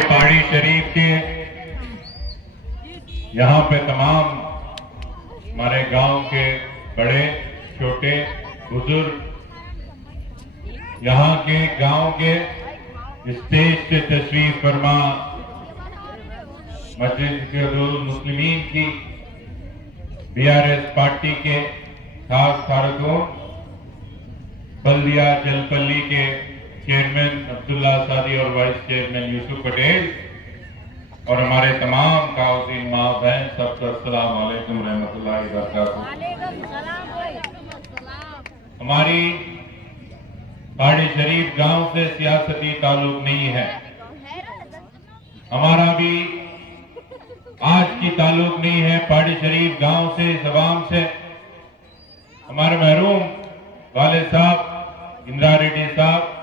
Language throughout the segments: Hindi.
पहाड़ी शरीफ के यहाँ पे तमाम हमारे गांव के बड़े छोटे बुजुर्ग यहाँ के गांव के स्टेज से तशरीफ फरमा मस्जिद मुस्लिमीन की बीआरएस पार्टी के खास कारकुन बल्दिया जलपल्ली के चेयरमैन अब्दुल्ला सादी और वाइस चेयरमैन यूसुफ पटेल और हमारे तमाम काउंसिल माँ बहन सबको अस्सलाम वालेकुम रहमतुल्लाहि व बरकातुहू। हमारी पहाड़ी शरीफ गांव से सियासती ताल्लुक नहीं है, हमारा भी आज की ताल्लुक नहीं है पहाड़ी शरीफ गांव से, इस अवाम से। हमारे महरूम वाले साहब इंदिरा रेड्डी साहब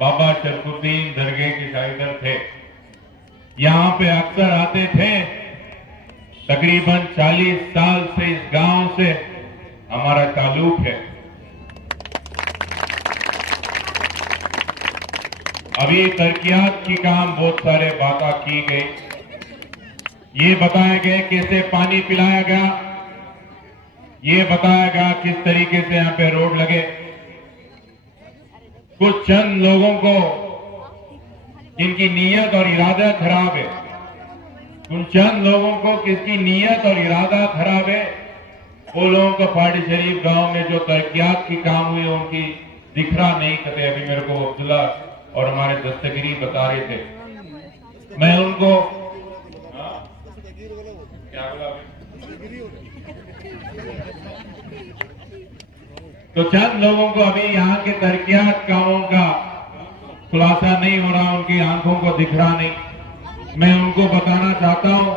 बाबा शरफुद्दीन दरगाह के शागिर्द थे, यहाँ पे अक्सर आते थे। तकरीबन 40 साल से इस गांव से हमारा ताल्लुक है। अभी तरक्कियात की काम बहुत सारे बातें की गई, ये बताया गया कैसे पानी पिलाया गया, ये बताया गया किस तरीके से यहाँ पे रोड लगे। कुछ चंद लोगों को जिनकी नीयत और इरादा खराब है, उन चंद लोगों को किसकी नीयत और इरादा खराब है, वो लोगों को पहाड़ी शरीफ गांव में जो तरक्कियात की काम हुई उनकी जिक्रा नहीं करते। अभी मेरे को अब्दुल्ला और हमारे दस्तगिरी बता रहे थे, मैं उनको क्या बोला तो चंद लोगों को अभी यहाँ के तरक्कियात कामों का खुलासा नहीं हो रहा, उनकी आंखों को दिख रहा नहीं। मैं उनको बताना चाहता हूँ,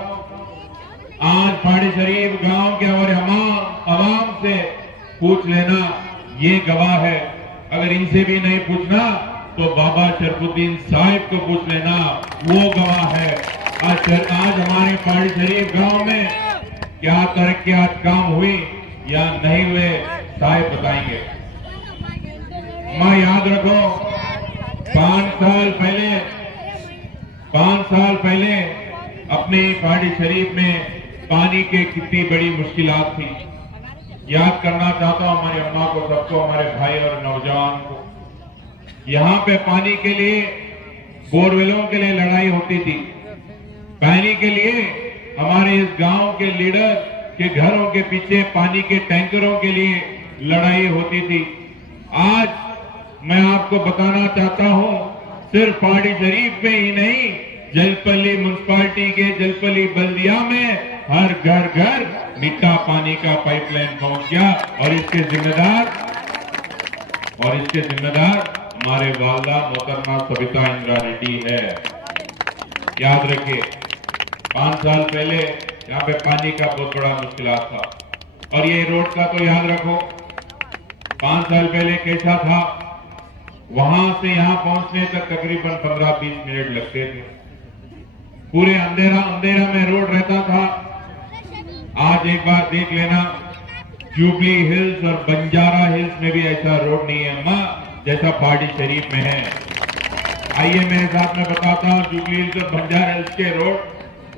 आज पहाड़ी शरीफ गांव के और अवाम से पूछ लेना, ये गवाह है। अगर इनसे भी नहीं पूछना तो बाबा शरफुद्दीन साहिब को पूछ लेना, वो गवाह है। आज हमारे पहाड़ी शरीफ गांव में क्या तरक्कियात काम हुई या नहीं हुए, साहिब बताएंगे। मैं याद रखो 5 साल पहले अपने पहाड़ी शरीफ में पानी के कितनी बड़ी मुश्किलात थी। याद करना चाहता हूं हमारी अम्मा को, सबको, हमारे भाई और नौजवान को। यहाँ पे पानी के लिए, बोरवेलों के लिए लड़ाई होती थी। पानी के लिए हमारे इस गांव के लीडर के घरों के पीछे पानी के टैंकरों के लिए लड़ाई होती थी। आज मैं आपको बताना चाहता हूं, सिर्फ पहाड़ी शरीफ में ही नहीं, जलपल्ली म्युनिसिपालिटी के जलपल्ली बल्दिया में हर घर मीठा पानी का पाइपलाइन पहुंच गया। और इसके जिम्मेदार हमारे वालदा मोहतरमा सविता इंदिरा रेड्डी है। याद रखिए, 5 साल पहले यहाँ पे पानी का बहुत बड़ा मुश्किलात था। और ये रोड का तो याद रखो, 5 साल पहले कैसा था, वहां से यहाँ पहुंचने तक तकरीबन 15-20 मिनट लगते थे। पूरे अंधेरा में रोड रहता था। आज एक बार देख लेना, जुबली हिल्स और बंजारा हिल्स में भी ऐसा रोड नहीं है अम्मा जैसा पहाड़ी शरीफ में है। आइए मेरे साथ में बताता हूँ, जुबली हिल्स और बंजारा हिल्स के रोड,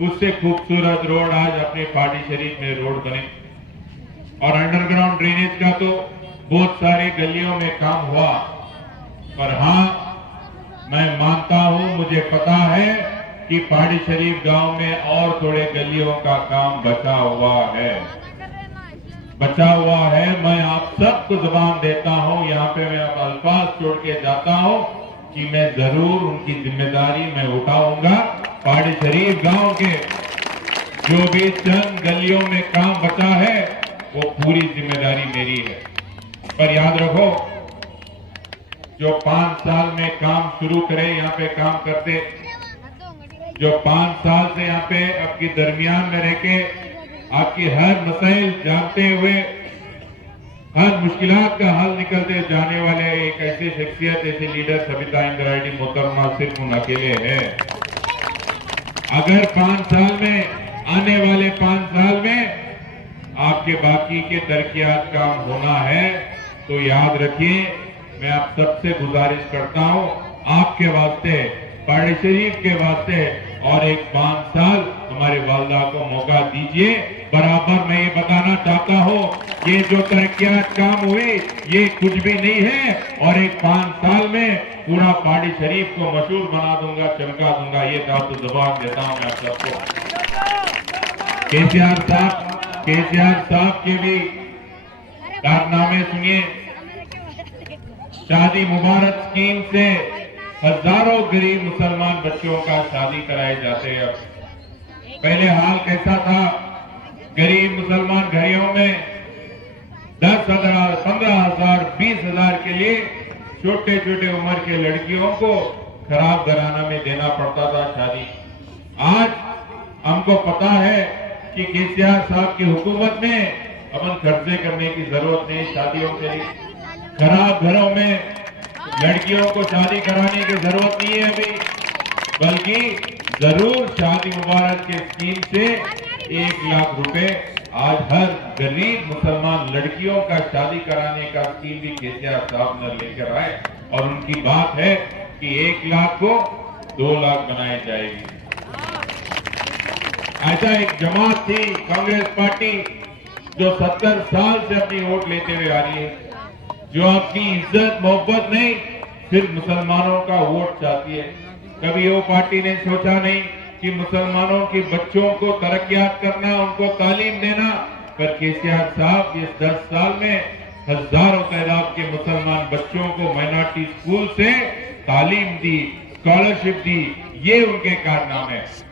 उससे खूबसूरत रोड आज अपने पहाड़ी शरीफ में रोड बने। और अंडरग्राउंड ड्रेनेज का तो बहुत सारे गलियों में काम हुआ। पर हाँ, मैं मानता हूं, मुझे पता है कि पहाड़ी शरीफ गांव में और थोड़े गलियों का काम बचा हुआ है। मैं आप सबको जबान देता हूं, यहाँ पे मैं अब अल्फाज छोड़ के जाता हूं कि मैं जरूर उनकी जिम्मेदारी मैं उठाऊंगा। पहाड़ी शरीफ गांव के जो भी चंद गलियों में काम बचा है वो पूरी जिम्मेदारी मेरी है। पर याद रखो, जो 5 साल में काम शुरू करे, यहाँ पे काम करते, जो 5 साल से यहाँ पे आपके दरमियान में रह के आपकी हर मसाइल जानते हुए हर मुश्किलात का हल निकलते जाने वाले एक ऐसे शख्सियत, ऐसे लीडर सविता इंदिरा रेड्डी मोहतरमा सिर्फ उन अकेले है। अगर 5 साल में, आने वाले 5 साल में आपके बाकी के तरक्कियात काम होना है तो याद रखिए, मैं आप सबसे गुजारिश करता हूं, आपके वास्ते पहाड़ी शरीफ के वास्ते और एक 5 साल हमारे वालदा को मौका दीजिए। बराबर मैं ये बताना चाहता हूँ, ये जो तरक्कियात काम हुई ये कुछ भी नहीं है, और एक 5 साल में पूरा पहाड़ी शरीफ को मशहूर बना दूंगा, चमका दूंगा। ये बात तो जबान देता हूँ मैं आप सबको। केसीआर साहब के भी कारनामे सुनिए। शादी मुबारक स्कीम से हजारों गरीब मुसलमान बच्चों का शादी कराए जाते हैं। अब पहले हाल कैसा था, गरीब मुसलमान घरों में 10,000, 15,000, 20,000 के लिए छोटे छोटे उम्र के लड़कियों को खराब घराना में देना पड़ता था शादी। आज हमको पता है कि केसीआर साहब की हुकूमत में अपन खर्चे करने की जरूरत नहीं, शादियों के लिए खराब घरों में लड़कियों को शादी कराने की जरूरत नहीं है अभी, बल्कि जरूर शादी मुबारक के स्कीम से 1 लाख रुपए आज हर गरीब मुसलमान लड़कियों का शादी कराने का स्कीम भी केसीआर साहब ने लेकर आए, और उनकी बात है कि 1 लाख को 2 लाख बनाई जाएगी। ऐसा एक जमात थी कांग्रेस पार्टी जो 70 साल से अपनी वोट लेते हुए आ रही है, जो अपनी इज्जत मोहब्बत नहीं सिर्फ मुसलमानों का वोट चाहती है। कभी वो पार्टी ने सोचा नहीं कि मुसलमानों के बच्चों को तरक्कियात करना, उनको तालीम देना, पर केसीआर साहब इस 10 साल में हजारों तादाद के मुसलमान बच्चों को माइनॉरिटी स्कूल से तालीम दी, स्कॉलरशिप दी, ये उनके कारनामे है।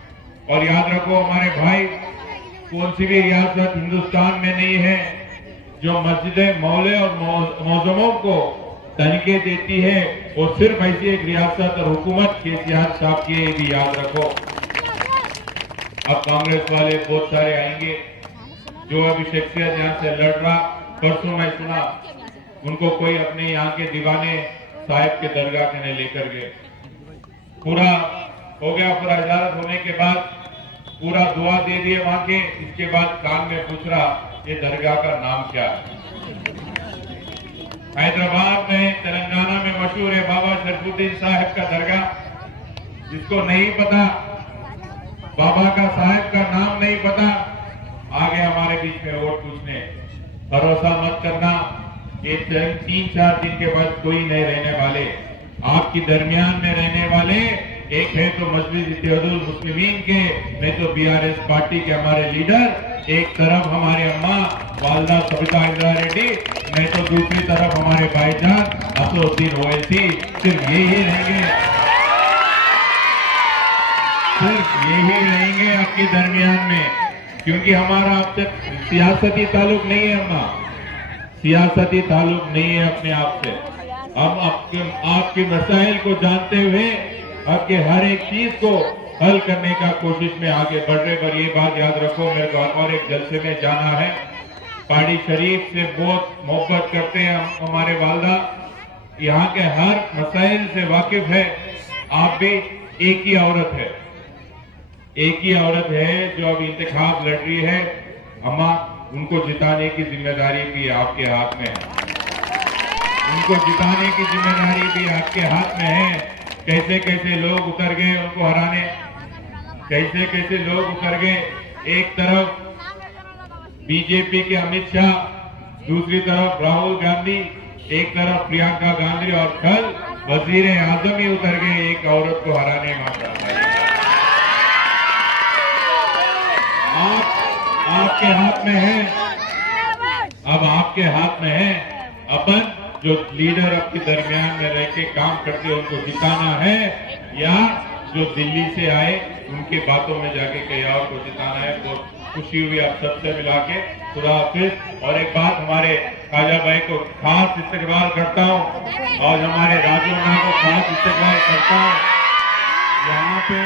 और याद रखो हमारे भाई, कौन सी भी रियासत हिंदुस्तान में नहीं है जो मस्जिदें, मौले और मौजमों को तनखे देती है, और सिर्फ ऐसी एक रियासत और हुकूमत केसीआर साहब की, भी याद रखो। अब कांग्रेस वाले बहुत सारे आएंगे जो अभी शख्सियत यहाँ से लड़ रहा, परसों मैं सुना उनको कोई अपने यहाँ के दीवाने साहिब के दरगाह के लेकर गए, पूरा हो गया, पूरा इजाजत होने के बाद पूरा दुआ दे दिए वहां के। इसके बाद कान में पूछ रहा ये दरगाह का नाम क्या है। हैदराबाद में, तेलंगाना में मशहूर है बाबा शरफुद्दीन साहब का दरगाह। जिसको नहीं पता, बाबा का साहब का नाम नहीं पता, आगे हमारे बीच में वोट पूछने। भरोसा मत करना, ये 3-4 दिन के बाद कोई नहीं रहने वाले, आपकी दरमियान में रहने वाले एक है तो मजलिस इत्तेहादुल मुस्लिमीन के, नहीं तो बीआरएस पार्टी के हमारे लीडर, एक तरफ हमारे अम्मा वालदा सबिता इंदिरा रेड्डी, नहीं तो दूसरी तरफ हमारे भाईजान असदुद्दीन ओवैसी। सिर्फ यही रहेंगे, सिर्फ यही रहेंगे आपके दरमियान में, क्योंकि हमारा अब तक सियासती ताल्लुक नहीं है, अम्मा सियासती ताल्लुक नहीं है अपने आप से। हम आपके मसाइल को जानते हुए आपके हर एक चीज को हल करने का कोशिश में आगे बढ़ रहे। पर ये बात याद रखो, मेरे को और एक जलसे में जाना है। पहाड़ी शरीफ से बहुत मोहब्बत करते हैं हमारे वालदा, यहाँ के हर मसाइल से वाकिफ है। आप भी एक ही औरत है, एक ही औरत है जो अब इंतखाब लड़ रही है। अम्मा, उनको जिताने की जिम्मेदारी भी आपके हाथ में है, उनको जिताने की जिम्मेदारी भी आपके हाथ में है। कैसे कैसे लोग उतर गए उनको हराने, कैसे कैसे लोग उतर गए। एक तरफ बीजेपी के अमित शाह, दूसरी तरफ राहुल गांधी, एक तरफ प्रियंका गांधी, और कल वजीर आजम ही उतर गए एक औरत को हराने माता। आपके हाथ में है, अब आपके हाथ में है। अपन जो लीडर आपके दरमियान में रह के काम करते हैं उनको जिताना है, या जो दिल्ली से आए उनके बातों में जाके कहीं और को जिताना है। बहुत खुशी हुई आप सबसे मिला के। खुदा हाफिज। और एक बात, हमारे खाजा भाई को खास इस्तकबाल करता हूँ, और हमारे राजू अन्ना को खास इस्तकबाल करता हूँ। यहाँ पे